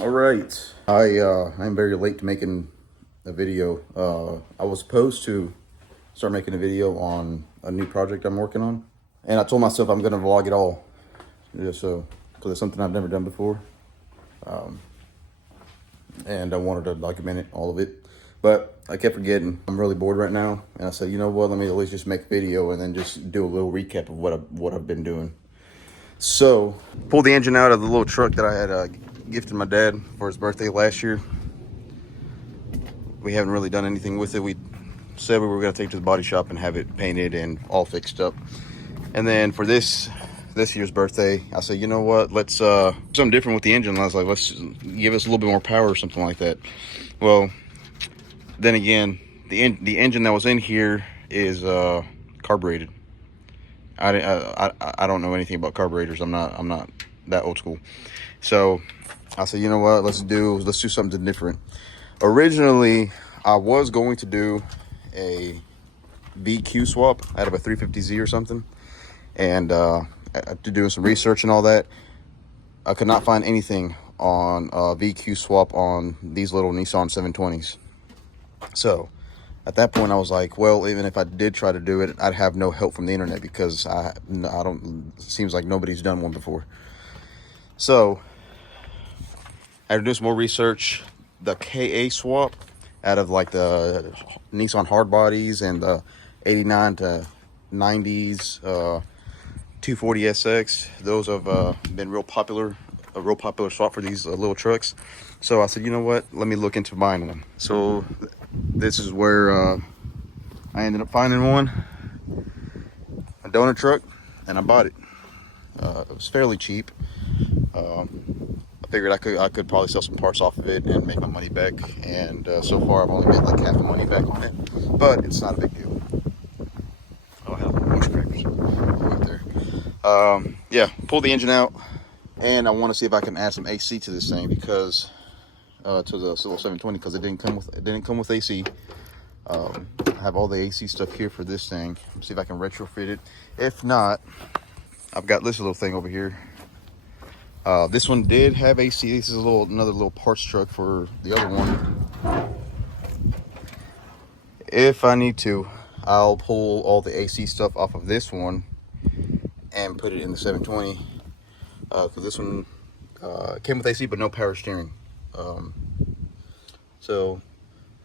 All right, I'm very late to making a video. I was supposed to start making a video on a new project I'm working on, and I told myself I'm gonna vlog it all, just so because it's something I've never done before, and I wanted to document it, all of it. But I kept forgetting. I'm really bored right now, and I said, you know what? Let me at least just make a video and then just do a little recap of what I've been doing. So, pulled the engine out of the little truck that I had gifted my dad for his birthday last year. We haven't really done anything with it. We said we were going to take it to the body shop and have it painted and all fixed up. And then for this year's birthday, I said, you know what? Let's do something different with the engine. I was like, let's give us a little bit more power or something like that. Well, then again, the engine that was in here is carbureted. I don't know anything about carburetors. I'm not that old school. So I said, you know what? Let's do something different. Originally, I was going to do a VQ swap out of a 350Z or something, and after doing some research and all that, I could not find anything on VQ swap on these little Nissan 720s. So at that point, I was like, well, even if I did try to do it, I'd have no help from the internet because I don't. It seems like nobody's done one before. So after doing some more research, the KA swap out of like the Nissan hard bodies and the 89 to 90s 240SX, those have been a real popular swap for these little trucks. So I said, you know what? Let me look into buying one. So this is where I ended up finding one, a donor truck, and I bought it. It was fairly cheap. I figured I could probably sell some parts off of it and make my money back. And so far, I've only made like half the money back on it, but it's not a big deal. Oh hell, bush crackers right there. Yeah, pull the engine out, and I want to see if I can add some AC to this thing because to the little 720 because it didn't come with AC. I have all the AC stuff here for this thing. Let's see if I can retrofit it. If not, I've got this little thing over here. This one did have AC. This is another little parts truck for the other one. If I need to, I'll pull all the AC stuff off of this one and put it in the 720. Because this one came with AC but no power steering. So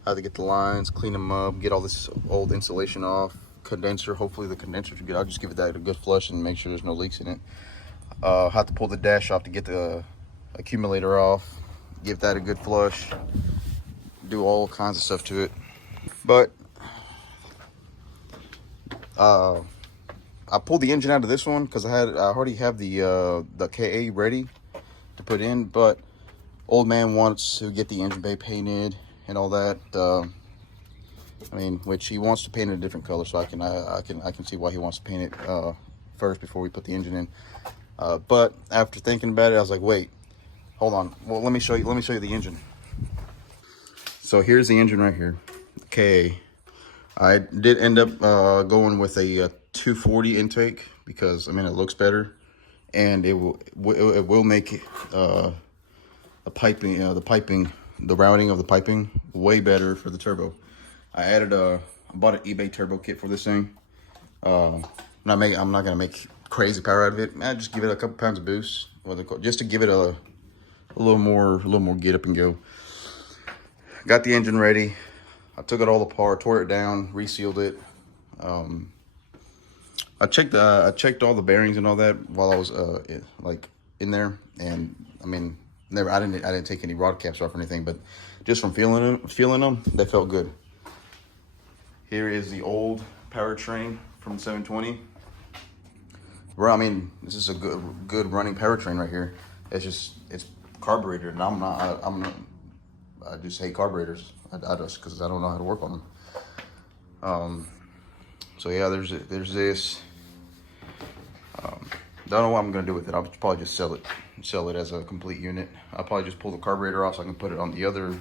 I have to get the lines, clean them up, get all this old insulation off. Condenser, hopefully the condenser should get. I'll just give it that a good flush and make sure there's no leaks in it. Have to pull the dash off to get the accumulator off, give that a good flush, do all kinds of stuff to it. But I pulled the engine out of this one because I already have the KA ready to put in, but old man wants to get the engine bay painted and all that. I mean, which he wants to paint it a different color, so I can see why he wants to paint it first before we put the engine in. But after thinking about it, I was like, wait, hold on. Well, let me show you the engine. So here's the engine right here. Okay, I did end up going with a 240 intake because I mean it looks better, and it will make the routing of the piping way better for the turbo. I bought an eBay turbo kit for this thing. I'm not gonna make crazy power out of it. I just give it a couple pounds of boost, just to give it a little more get up and go. Got the engine ready. I took it all apart, tore it down, resealed it. I checked all the bearings and all that while I was in there, and I mean, I didn't take any rod caps off or anything, but just from feeling them, they felt good. Here is the old powertrain from the 720. Well, I mean, this is a good running powertrain right here. It's carbureted, and I just hate carburetors. I just because I don't know how to work on them. So yeah, there's this. Don't know what I'm gonna do with it. I'll probably just sell it as a complete unit. I'll probably just pull the carburetor off so I can put it on the other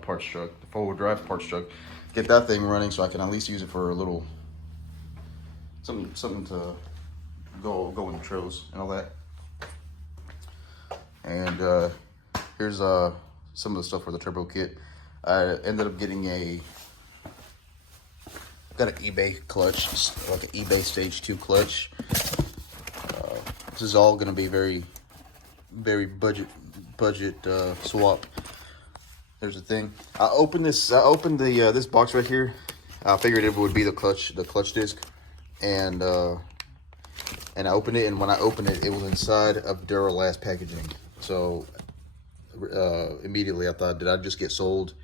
parts truck, the 4-wheel drive parts truck. Get that thing running so I can at least use it for a little something to go in the trails and all that. And Here's some of the stuff for the turbo kit. I ended up getting got an eBay clutch, like an eBay Stage 2 clutch. This is all gonna be very budget swap. There's the thing. I opened the this box right here. I figured it would be the clutch disc, and I opened it, and when I opened it, it was inside of Duralast packaging. So immediately I thought, did I just get sold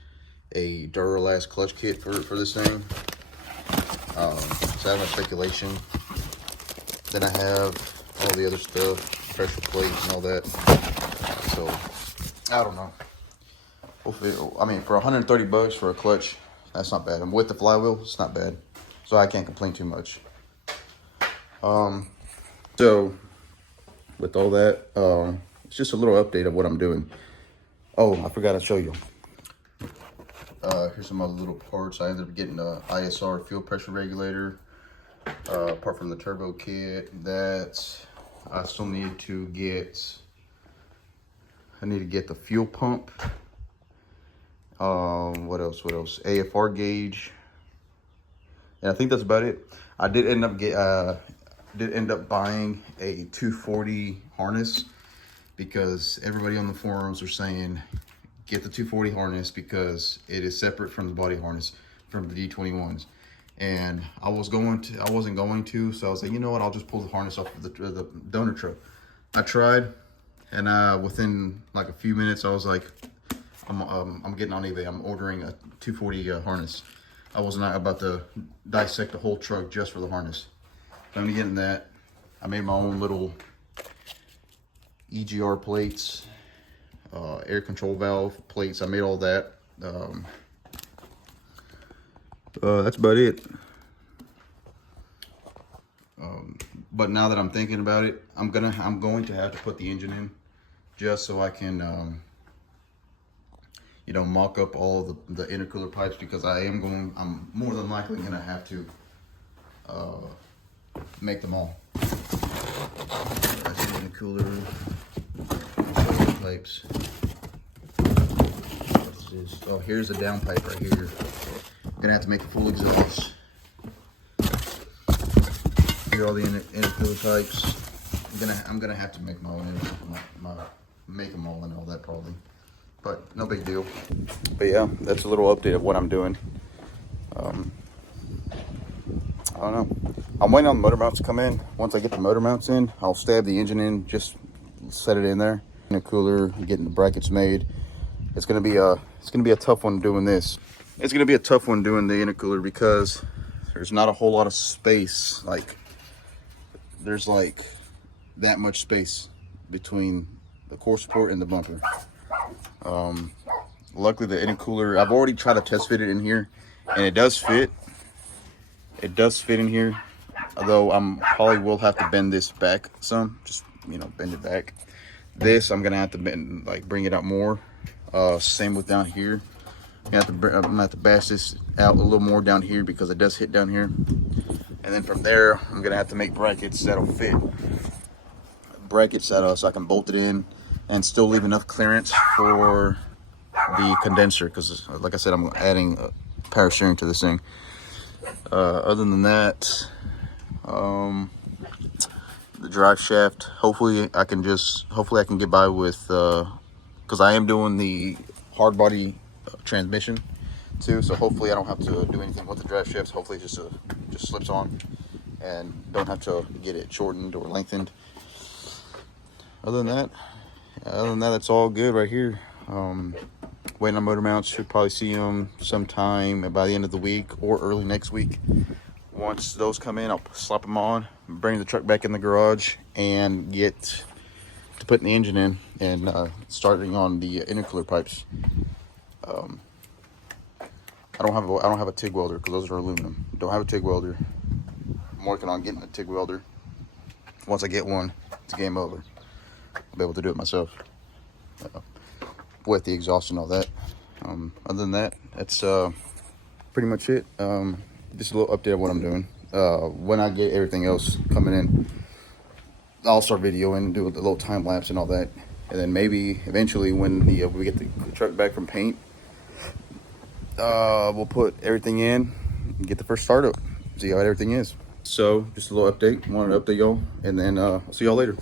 a Duralast clutch kit for this thing? So I have my speculation. Then I have all the other stuff, pressure plate and all that. So I don't know. Hopefully, I mean, for 130 bucks for a clutch, that's not bad. And with the flywheel, it's not bad. So I can't complain too much. So with all that, it's just a little update of what I'm doing. Oh, I forgot to show you. Here's some other little parts. I ended up getting a ISR fuel pressure regulator. Apart from the turbo kit, that I still need to get. I need to get the fuel pump. What else? AFR gauge. And I think that's about it. I did end up buying a 240 harness because everybody on the forums are saying get the 240 harness because it is separate from the body harness from the D21s. And I wasn't going to, so I was like, you know what, I'll just pull the harness off of the donor truck. I tried, and within like a few minutes, I was like, I'm getting on eBay. I'm ordering a 240 harness. I was not about to dissect the whole truck just for the harness. So I'm getting that. I made my own little EGR plates, air control valve plates. I made all that. That's about it. But now that I'm thinking about it, I'm going to have to put the engine in just so I can, you know, mock up all the intercooler pipes, because I'm more than likely going to have to make them all. That's the intercooler pipes. What's this? Oh, here's a down pipe right here. Gonna have to make a full exhaust. Here are all the intercooler pipes. I'm gonna have to make my own make them all and all that probably, but no big deal. But yeah, that's a little update of what I'm doing. I don't know. I'm waiting on the motor mounts to come in. Once I get the motor mounts in, I'll stab the engine in, just set it in there. Intercooler, getting the brackets made. It's gonna be a tough one doing this. It's gonna be a tough one doing the intercooler because there's not a whole lot of space. Like, there's like that much space between the core support and the bumper. Luckily the intercooler, I've already tried to test fit it in here, and it does fit. It does fit in here, although I'm probably will have to bend this back some, just, you know, bend it back. This I'm gonna have to bend, like, bring it out more. Same with down here. I'm gonna have to bash this out a little more down here because it does hit down here. And then from there, I'm gonna have to make brackets that'll fit. Brackets that so I can bolt it in and still leave enough clearance for the condenser, because like I said, I'm adding power steering to this thing. Other than that, the drive shaft, hopefully I can get by with, because I am doing the hard body transmission too, so hopefully I don't have to do anything with the drive shafts. Hopefully it just slips on and don't have to get it shortened or lengthened. Other than that, it's all good right here. Waiting on motor mounts. Should probably see them sometime by the end of the week or early next week. Once those come in, I'll slap them on, bring the truck back in the garage, and get to putting the engine in and starting on the intercooler pipes. I don't have a TIG welder because those are aluminum. Don't have a TIG welder. I'm working on getting a TIG welder. Once I get one, it's game over. I'll be able to do it myself with the exhaust and all that. Other than that, that's pretty much it. Just a little update of what I'm doing. When I get everything else coming in, I'll start videoing, do a little time lapse and all that, and then maybe eventually when we get the truck back from paint, we'll put everything in and get the first startup, see how everything is. So just a little update, wanted to update y'all, and then I'll see y'all later.